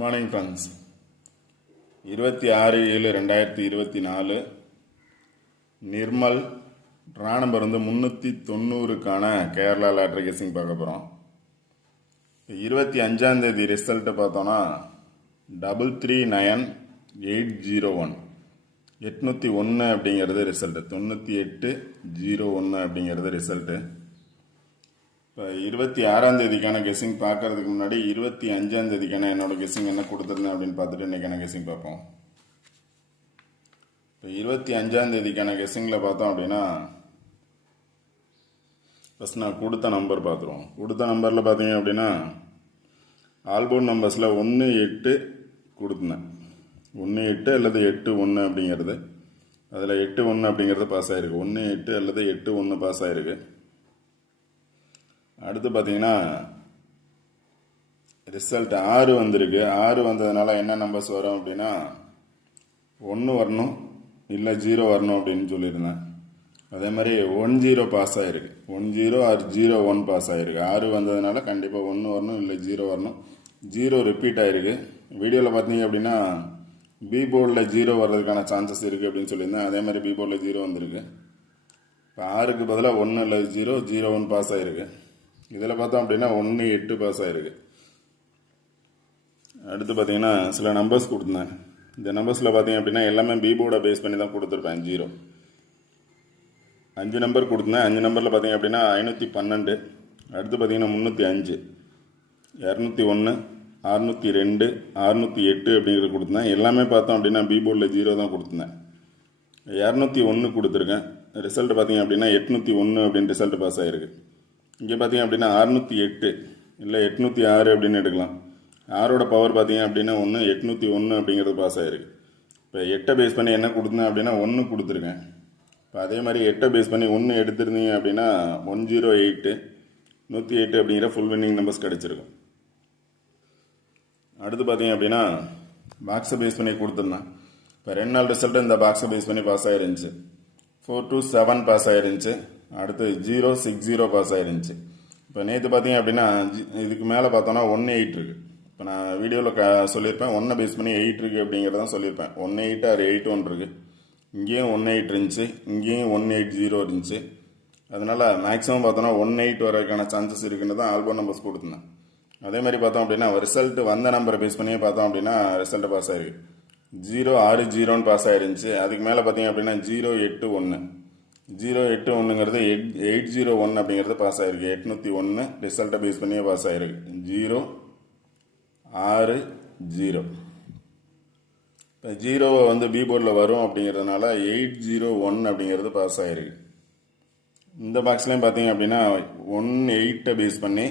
Morning friends. 26/7/2024 Nirmal ரா number 390க்கான Kerala lottery guessing பார்க்க போகிறோம். 25ஆம் தேதி ரிசல்ட்டு பார்த்தோன்னா 339801 801 அப்படிங்கிறது ரிசல்ட்டு. 9801 அப்படிங்கிறது ரிசல்ட்டு. இப்போ 26ஆம் தேதிக்கான கெஸிங் பார்க்கறதுக்கு முன்னாடி 25ஆம் தேதிக்கான என்னோட கெஸிங் என்ன கொடுத்துருந்தேன் அப்படின்னு பார்த்துட்டு இன்றைக்கான கெஸிங் பார்ப்போம். இப்போ 25ஆம் தேதிக்கான கெஸிங்கில் பார்த்தோம் அப்படின்னா ஃபஸ்ட் நான் கொடுத்த நம்பர் பார்த்துருவோம். கொடுத்த நம்பரில் பார்த்தீங்க அப்படின்னா ஆல்போர்ட் நம்பர்ஸில் 1-8 கொடுத்துருந்தேன். 1-8 அல்லது 8-1 அப்படிங்கிறது, அதில் 8-1 அப்படிங்கிறது பாஸ் ஆகிருக்கு. 1-8 அல்லது 8-1 பாஸ் ஆகிருக்கு. அடுத்து பார்த்தீங்கன்னா ரிசல்ட் 6 வந்திருக்கு. 6 வந்ததுனால என்ன நம்பர்ஸ் வரும் அப்படின்னா 1 வரணும், இல்லை 0 வரணும் அப்படின்னு சொல்லியிருந்தேன். அதே மாதிரி 10 பாஸ் ஆகிருக்கு. 10 ஆர் 01 பாஸ் ஆகிருக்கு. 6 வந்ததுனால கண்டிப்பாக 1 வரணும், இல்லை 0 வரணும். 0 ரிப்பீட் ஆகிருக்கு. வீடியோவில் பார்த்தீங்க அப்படின்னா பி போர்டில் 0 வர்றதுக்கான சான்சஸ் இருக்குது அப்படின்னு சொல்லியிருந்தேன். அதே மாதிரி பி போர்டில் 0 வந்திருக்கு. இப்போ 6க்கு பதிலாக 1 இல்லை 0, 01 பாஸ் ஆகிருக்கு. இதில் பார்த்தோம் அப்படின்னா 1-8 பாஸ் ஆகிருக்கு. அடுத்து பார்த்தீங்கன்னா சில நம்பர்ஸ் கொடுத்துருந்தேன். இந்த நம்பர்ஸில் பார்த்தீங்க அப்படின்னா எல்லாமே பி போர்டை பேஸ் பண்ணி தான் கொடுத்துருப்பேன். 0 5 நம்பர் கொடுத்துருந்தேன். 5 நம்பரில் பார்த்தீங்க அப்படின்னா 512, அடுத்து பார்த்தீங்கன்னா 305, 201, 602, 608 அப்படிங்கிறது கொடுத்துருந்தேன். எல்லாமே பார்த்தோம் அப்படின்னா பி போர்டில் 0 தான் கொடுத்துருந்தேன். 201 கொடுத்துருக்கேன். ரிசல்ட் பார்த்தீங்க அப்படின்னா 801 அப்படின்னு ரிசல்ட் பாஸ் ஆகிருக்கு. இங்கே பார்த்தீங்க அப்படின்னா 608 இல்லை 806 அப்படின்னு எடுக்கலாம். 6ஓட பவர் பார்த்தீங்க அப்படின்னா 1, 801 அப்படிங்கிறது பாஸ் ஆகிருக்கு. இப்போ 8 பேஸ் பண்ணி என்ன கொடுத்தேன் அப்படின்னா 1 கொடுத்துருக்கேன். இப்போ அதே மாதிரி 8 பேஸ் பண்ணி 1 எடுத்துருந்தீங்க அப்படின்னா 108, 108 அப்படிங்கிற ஃபுல் வின்னிங் நம்பர்ஸ் கிடச்சிருக்கும். அடுத்து பார்த்தீங்க அப்படின்னா பாக்ஸை பேஸ் பண்ணி கொடுத்துருந்தேன். இப்போ 2 நாள் ரிசல்ட்டு இந்த பாக்ஸை பேஸ் பண்ணி பாஸ் ஆகிருந்துச்சு. 4-7 பாஸ் ஆகிருந்துச்சு. அடுத்து 0-60 பாஸ் ஆகிருந்துச்சு. இப்போ நேற்று பார்த்தீங்க அப்படின்னா இதுக்கு மேலே பார்த்தோன்னா 1-8 இருக்குது. இப்போ நான் வீடியோவில் சொல்லியிருப்பேன் 1 பேஸ் பண்ணி 8 இருக்குது அப்படிங்கிறதான் சொல்லியிருப்பேன். 1-8 ஆர் 8-1 இருக்குது. இங்கேயும் 1-8 இருந்துச்சு, இங்கேயும் 1-8-0 இருந்துச்சு. அதனால் மேக்ஸிமம் பார்த்தோன்னா 1-8 வரதுக்கான சான்சஸ் இருக்குன்னு தான் ஆல்பம் நம்பர்ஸ் கொடுத்துருந்தேன். அதே மாதிரி பார்த்தோம் அப்படின்னா ரிசல்ட்டு வந்த நம்பரை பேஸ் பண்ணியே பார்த்தோம் அப்படின்னா ரிசல்ட்டு பாஸ் ஆகிருக்கு. 0-6-0 பாஸ் ஆகிருந்துச்சு. அதுக்கு மேலே பார்த்தீங்க அப்படின்னா 0-8-1, 0-8-1ங்கிறது 801 அப்படிங்கிறது பாஸ் ஆகிருக்கு. 801 ரிசல்ட்டை பேஸ் பண்ணியே பாஸ் ஆகிருக்கு. 0-6-0. இப்போ 0 பி போர்டில் வரும் அப்படிங்கிறதுனால 801 அப்படிங்கிறது பாஸ் ஆகிருக்கு. இந்த பாக்ஸ்லேயும் பார்த்தீங்க அப்படின்னா 1-8 பேஸ் பண்ணி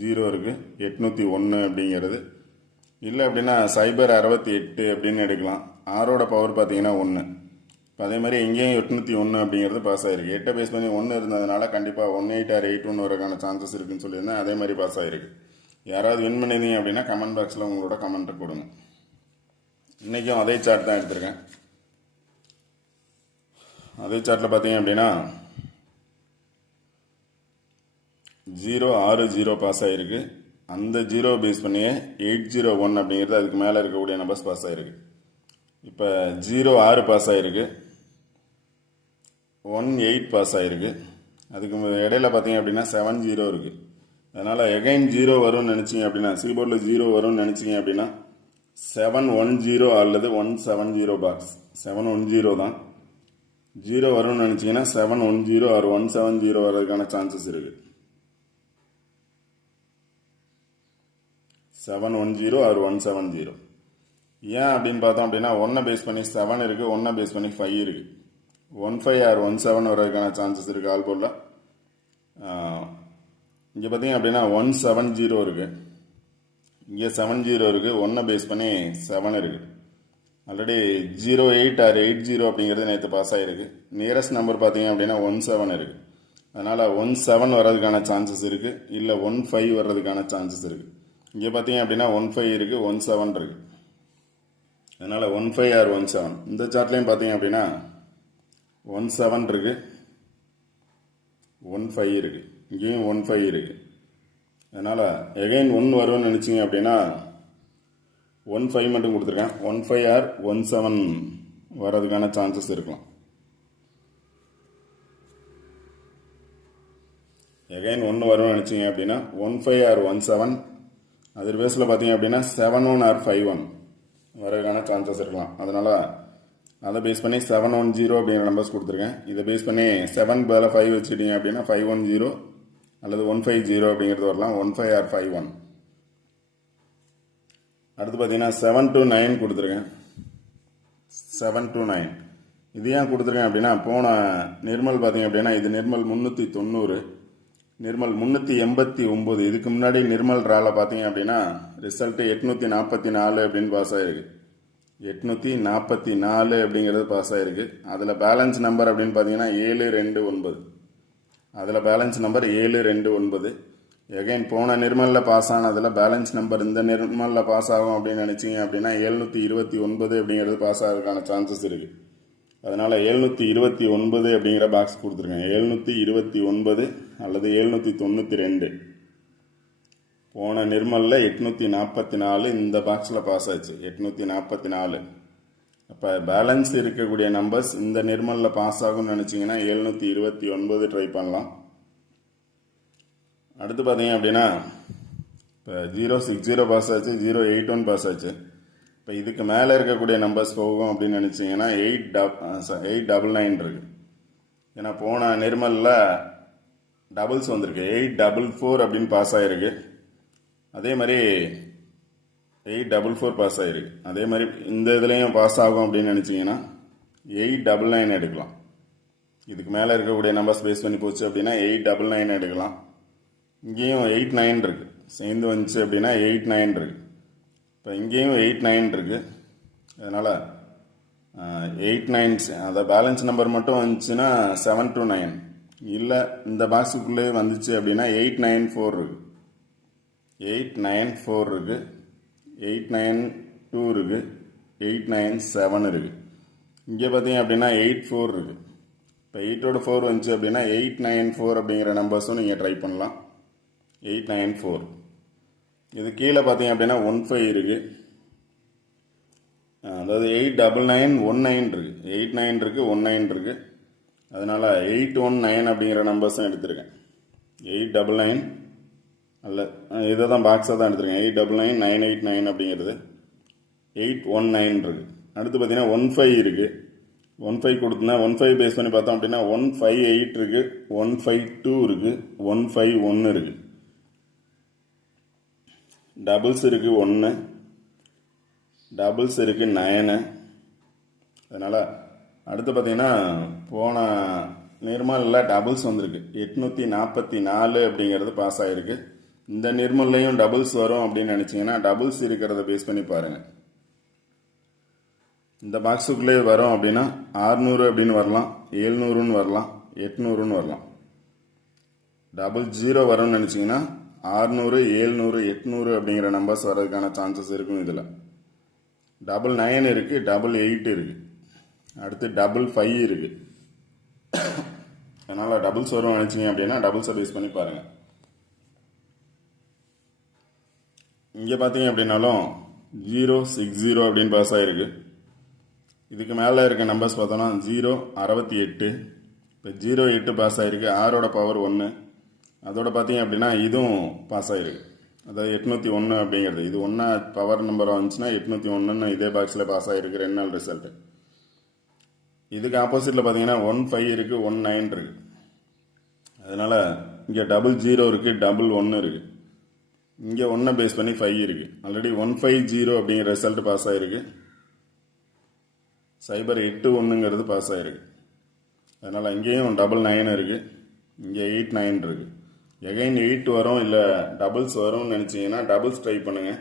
0 இருக்குது, 801 அப்படிங்கிறது. இல்லை அப்படின்னா 068 அப்படின்னு எடுக்கலாம். 6ஓட பவர் பார்த்தீங்கன்னா 1. இப்போ அதே மாதிரி இங்கேயும் 801 அப்படிங்கிறது பாஸ் ஆகிருக்கு. 8 பேஸ் பண்ணி 1 இருந்ததுனால கண்டிப்பாக 1-8 ஆர் 8-1 வரக்கான சான்சஸ் இருக்குன்னு சொல்லியிருந்தேன். அதே மாதிரி பாஸ் ஆகிருக்கு. யாராவது வின் பண்ணியிருந்தீங்க அப்படின்னா கமெண்ட் பாக்ஸில் உங்களோட கமெண்ட்டை கொடுங்க. இன்றைக்கும் அதே சார்ட் தான் எடுத்திருக்கேன். அதே சார்ட்டில் பார்த்தீங்க அப்படின்னா 0-6-0 பாஸ் ஆகிருக்கு. அந்த 0 பேஸ் பண்ணியே 801 அப்படிங்கிறது அதுக்கு மேலே இருக்கக்கூடிய நம்பர்ஸ் பாஸ் ஆகிருக்கு. இப்போ 0-6 பாஸ் ஆகிருக்கு, 1-8 பாஸ் ஆகிருக்கு. அதுக்கு இடையில பார்த்தீங்க அப்படின்னா 7-0 இருக்குது. அதனால் எகைன் 0 வரும்னு நினச்சிங்க அப்படின்னா, சீபோர்டில் 0 வரும்னு நினச்சிங்க அப்படின்னா 710 அல்லது 170 பாக்ஸ். 710 தான் 0 வரும்னு நினச்சிங்கன்னா 710 ஆர் 170 வர்றதுக்கான சான்சஸ் இருக்குது. 710 ஆர் 170. ஏன் அப்படின்னு பார்த்தோம் அப்படின்னா 1 பேஸ் பண்ணி 7 இருக்குது, 1 பேஸ் பண்ணி 5 இருக்குது. 15 ஆர் 17 வர்றதுக்கான சான்சஸ் இருக்குது ஆல்போர்டில். இங்கே பார்த்தீங்க அப்படின்னா 170 இருக்குது, இங்கே 70 இருக்குது, 1 பேஸ் பண்ணி 7 இருக்குது. ஆல்ரெடி 08 ஆர் 80 அப்படிங்கிறது நேற்று பாஸ் ஆகிருக்கு. நியரஸ்ட் நம்பர் பார்த்தீங்க அப்படின்னா 17 இருக்குது. அதனால் 17 வர்றதுக்கான சான்சஸ் இருக்குது, இல்லை 15 வர்றதுக்கான சான்சஸ் இருக்குது. இங்கே பார்த்தீங்க அப்படின்னா 15 இருக்குது, 17 இருக்குது. அதனால் 15 ஆர் 17. இந்த சார்ட்லேயும் பார்த்தீங்க அப்படின்னா 17 இருக்குது, 15 இருக்குது, இங்கேயும் 15 இருக்குது. அதனால் எகைன் 1 வரும்னு நினச்சிங்க அப்படின்னா 15 மட்டும் கொடுத்துருக்கேன். 15 ஆர் 17 வர்றதுக்கான சான்சஸ் இருக்கலாம். எகைன் 1 வரும்னு நினச்சிங்க அப்படின்னா 15 ஆர் 17, அதர் பேஸில் பார்த்தீங்க அப்படின்னா 71 ஆர் 51 வரதுக்கான சான்சஸ் இருக்கலாம். அதனால் அதை பேஸ் பண்ணி 710 அப்படிங்கிற நம்பர்ஸ் கொடுத்துருக்கேன். இதை பேஸ் பண்ணி 7 பதில் 5 வச்சுட்டீங்க அப்படின்னா 510 அல்லது 150 அப்படிங்கிறது வரலாம். 15 ஆர் 51. அடுத்து பார்த்தீங்கன்னா 7 to 9 கொடுத்துருக்கேன். 7 to 9 இது ஏன் கொடுத்துருக்கேன் அப்படின்னா, போன நிர்மல் பார்த்தீங்க அப்படின்னா இது நிர்மல் 390, நிர்மல் 389. இதுக்கு முன்னாடி நிர்மல் ரால பார்த்தீங்க அப்படின்னா ரிசல்ட்டு 844 அப்படின்னு பாஸ் ஆகிருக்கு. 844 அப்படிங்கிறது பாஸ் ஆகிருக்கு. அதில் பேலன்ஸ் நம்பர் அப்படின்னு பார்த்தீங்கன்னா 729. அதில் பேலன்ஸ் நம்பர் 729. எகைன் போன நிர்மலில் பாஸ் ஆனதில் பேலன்ஸ் நம்பர் இந்த நிர்மலில் பாஸ் ஆகும் அப்படின்னு நினச்சிங்க அப்படின்னா 729 அப்படிங்கிறது பாஸ் ஆகிறதுக்கான சான்சஸ் இருக்குது. அதனால் 729 அப்படிங்கிற பாக்ஸ் கொடுத்துருக்கேன். 729 அல்லது 792. போன நிர்மலில் 844 இந்த பாக்ஸில் பாஸ் ஆச்சு. 844. அப்போ பேலன்ஸ் இருக்கக்கூடிய நம்பர்ஸ் இந்த நிர்மலில் பாஸ் ஆகும்னு நினச்சிங்கன்னா 729 ட்ரை பண்ணலாம். அடுத்து பார்த்தீங்க அப்படின்னா இப்போ 060 பாஸ் ஆச்சு, 081 பாஸ் ஆச்சு. இப்போ இதுக்கு மேலே இருக்கக்கூடிய நம்பர்ஸ் போகும் அப்படின்னு நினச்சிங்கன்னா 899 இருக்குது. ஏன்னா போன நிர்மலில் டபுள்ஸ் வந்திருக்கு. 844 அப்படின்னு பாஸ் ஆகிருக்கு. அதே மாதிரி 844 பாஸ் ஆகிருக்கு. அதே மாதிரி இந்த இதுலேயும் பாஸ் ஆகும் அப்படின்னு நினச்சிங்கன்னா 899 எடுக்கலாம். இதுக்கு மேலே இருக்கக்கூடிய நம்பர்ஸ் பேஸ் பண்ணி போச்சு அப்படின்னா 899 எடுக்கலாம். இங்கேயும் 89 இருக்குது. சேர்ந்து வந்துச்சு அப்படின்னா 89 இருக்குது. இப்போ இங்கேயும் 89 இருக்குது. அதனால் 89 அதை பேலன்ஸ் நம்பர் மட்டும் வந்துச்சுன்னா 7 to 9. இல்லை இந்த பாக்ஸுக்குள்ளே வந்துச்சு அப்படின்னா 894 இருக்குது. 894 இருக்குது. 892 இருக்குது. 897 இருக்குது. இங்கே பார்த்தீங்க அப்படின்னா 84 இருக்குது. இப்போ 8ஓட 4 வந்துச்சு அப்படின்னா 894 அப்படிங்கிற நம்பர்ஸும் நீங்கள் ட்ரை பண்ணலாம். 894. இது கீழே பார்த்தீங்க அப்படின்னா 15 இருக்குது. அதாவது 89919 இருக்குது. 89 இருக்குது, 19 இருக்குது. அதனால் 819 அப்படிங்கிற நம்பர்ஸும் எடுத்திருக்கேன். 899 அல்ல, இதை தான் பாக்ஸாக தான் எடுத்திருக்கேன். 899989 அப்படிங்கிறது 819 இருக்குது. அடுத்து பார்த்தீங்கன்னா 15 இருக்குது. 15 கொடுத்தனா 15 பேஸ் பண்ணி பார்த்தோம் அப்படின்னா 158 இருக்குது, 152 இருக்குது, 151 இருக்குது. டபுள்ஸ் இருக்குது 1, டபுள்ஸ் இருக்குது 9. அதனால் அடுத்து பார்த்தீங்கன்னா போன நிர்மலில் டபுள்ஸ் வந்திருக்கு. 844 அப்படிங்கிறது பாஸ் ஆகிருக்கு. இந்த நிர்மல்லையும் டபுள்ஸ் வரும் அப்படின்னு நினச்சிங்கன்னா டபுள்ஸ் இருக்கிறத பேஸ் பண்ணி பாருங்கள். இந்த பாக்ஸுக்குள்ளே வரும் அப்படின்னா 600 அப்படின்னு வரலாம், 700ன்னு வரலாம், 800ன்னு வரலாம். 00 வரும்னு நினச்சிங்கன்னா 600, 700, 800 அப்படிங்கிற நம்பர்ஸ் வர்றதுக்கான சான்சஸ் இருக்கும். இதில் 99 இருக்குது, 88 இருக்குது, அடுத்து 55 இருக்குது. அதனால் டபுள்ஸ் வரும் நினச்சிங்க அப்படின்னா டபுள்ஸை பேஸ் பண்ணி பாருங்கள். இங்கே பார்த்தீங்க அப்படின்னாலும் 060 அப்படின்னு பாஸ் ஆகிருக்கு. இதுக்கு மேலே இருக்க நம்பர்ஸ் பார்த்தோன்னா 068. இப்போ 08 பாஸ் ஆகிருக்கு. 6ஓட பவர் 1. அதோட பார்த்தீங்க அப்படின்னா இதுவும் பாஸ் ஆகிருக்கு. அதாவது 801 அப்படிங்கிறது. இது 1 பவர் நம்பர் வந்துச்சுன்னா 801ன்னு இதே பாக்ஸில் பாஸ் ஆகிருக்கு. 2 நாள் ரிசல்ட்டு. இதுக்கு ஆப்போசிட்டில் பார்த்தீங்கன்னா 15 இருக்குது, 19 இருக்குது. அதனால் இங்கே 00 இருக்குது, 11 இருக்குது. இங்கே 1 பேஸ் பண்ணி 5 இருக்குது. ஆல்ரெடி 150 அப்படிங்கிற ரிசல்ட் பாஸ் ஆகிருக்கு. 081ங்கிறது பாஸ் ஆகிருக்கு. அதனால் இங்கேயும் 99 இருக்குது, இங்கே 89 இருக்குது. எகைன் 8 வரும் இல்லை டபுள்ஸ் வரும்னு நினச்சிங்கன்னா டபுள்ஸ் ட்ரை பண்ணுங்கள்.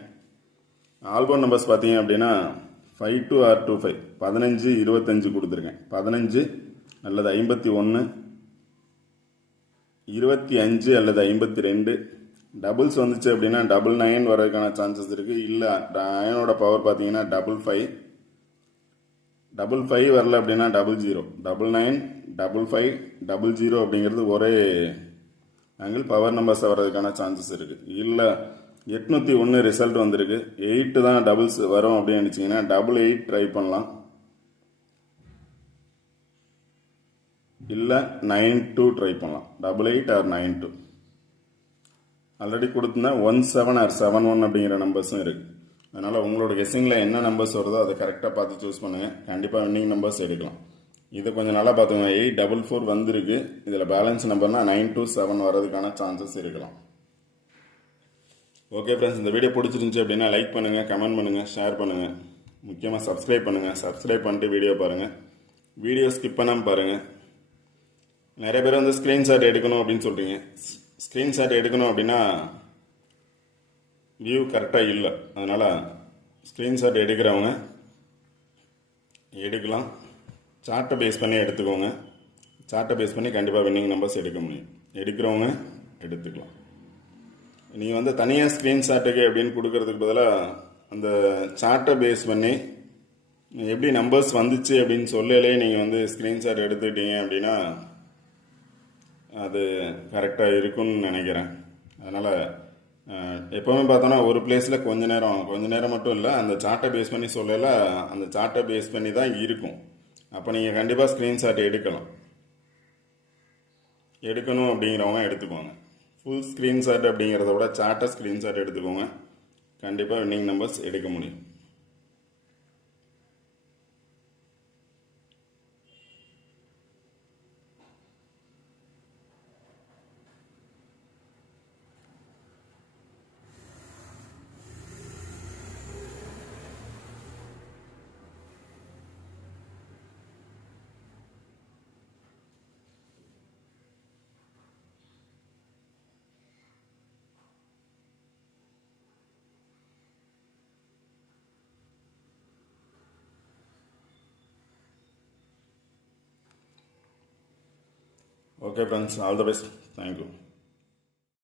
ஆல்பம் நம்பர்ஸ் பார்த்தீங்க அப்படின்னா 52 or 25, 15, 25 கொடுத்துருக்கேன். 15 அல்லது 51, 25 அல்லது 52. டபுள்ஸ் வந்துச்சு அப்படின்னா 99 வரதுக்கான சான்சஸ் இருக்குது. இல்லை 9ஓட பவர் பார்த்தீங்கன்னா 55. 55 வரல அப்படின்னா 00, 99, 55, 00 அப்படிங்கிறது ஒரே ஆங்கிள் பவர் நம்பர்ஸ் வர்றதுக்கான சான்சஸ் இருக்குது. இல்லை 801 ரிசல்ட் வந்திருக்கு. 8 தான் டபுள்ஸ் வரும் அப்படின்னு நினச்சிங்கன்னா 88 ட்ரை பண்ணலாம், இல்லை 92 ட்ரை பண்ணலாம். 88 ஆர் 92 ஆல்ரெடி கொடுத்துருந்தா 17 ஆர் 71 அப்படிங்கிற நம்பர்ஸும் இருக்குது. அதனால் உங்களோட கெஸ்ஸிங்கில் என்ன நம்பர்ஸ் வருதோ அதை கரெக்டாக பார்த்து சூஸ் பண்ணுங்கள். கண்டிப்பாக வின்னிங் நம்பர்ஸ் எடுக்கலாம். இதை கொஞ்சம் நல்லா பார்த்துக்கோங்க. 844 வந்திருக்கு. இதில் பேலன்ஸ் நம்பர்னால் 927 வர்றதுக்கான சான்சஸ் இருக்கலாம். ஓகே ஃப்ரெண்ட்ஸ், இந்த வீடியோ பிடிச்சிருந்துச்சி அப்படின்னா லைக் பண்ணுங்கள், கமெண்ட் பண்ணுங்கள், ஷேர் பண்ணுங்கள். முக்கியமாக சப்ஸ்கிரைப் பண்ணுங்கள். சப்ஸ்கிரைப் பண்ணிட்டு வீடியோ பாருங்கள். வீடியோ ஸ்கிப் பண்ணாமல் பாருங்கள். நிறைய பேர் வந்து ஸ்க்ரீன்ஷாட் எடுக்கணும் அப்படின்னு சொல்கிறீங்க. ஸ்க்ரீன்ஷாட் எடுக்கணும் அப்படின்னா வியூ கரெக்டாக இல்லை. அதனால் ஸ்க்ரீன்ஷாட் எடுக்கிறவங்க எடுக்கலாம். சார்ட்டை பேஸ் பண்ணி எடுத்துக்கோங்க. சார்ட்டை பேஸ் பண்ணி கண்டிப்பாக வின்னிங் நம்பர்ஸ் எடுக்க முடியும். எடுக்கிறவங்க எடுத்துக்கலாம். நீங்கள் வந்து தனியாக ஸ்க்ரீன்ஷாட்டுக்கு அப்படின்னு கொடுக்கறதுக்கு பதிலாக அந்த சார்ட்டை பேஸ் பண்ணி எப்படி நம்பர்ஸ் வந்துச்சு அப்படின்னு சொல்லலே நீங்கள் வந்து ஸ்க்ரீன்ஷாட் எடுத்துக்கிட்டீங்க அப்படின்னா அது கரெக்டாக இருக்குன்னு நினைக்கிறேன். அதனால் எப்போவுமே பார்த்தோன்னா ஒரு பிளேஸில் கொஞ்ச நேரம் மட்டும் இல்லை, அந்த சார்ட்டை பேஸ் பண்ணி சொல்லலை, அந்த சார்ட்டை பேஸ் பண்ணி தான் இருக்கும். அப்போ நீங்கள் கண்டிப்பாக ஸ்க்ரீன்ஷாட் எடுக்கணும் அப்படிங்கிறவங்க எடுத்துக்கோங்க. ஃபுல் ஸ்க்ரீன்ஷாட் அப்படிங்கிறத விட சார்ட்டை ஸ்க்ரீன்ஷாட் எடுத்துக்கோங்க. கண்டிப்பாக வின்னிங் நம்பர்ஸ் எடுக்க முடியும். Okay friends, all the best. Thank you.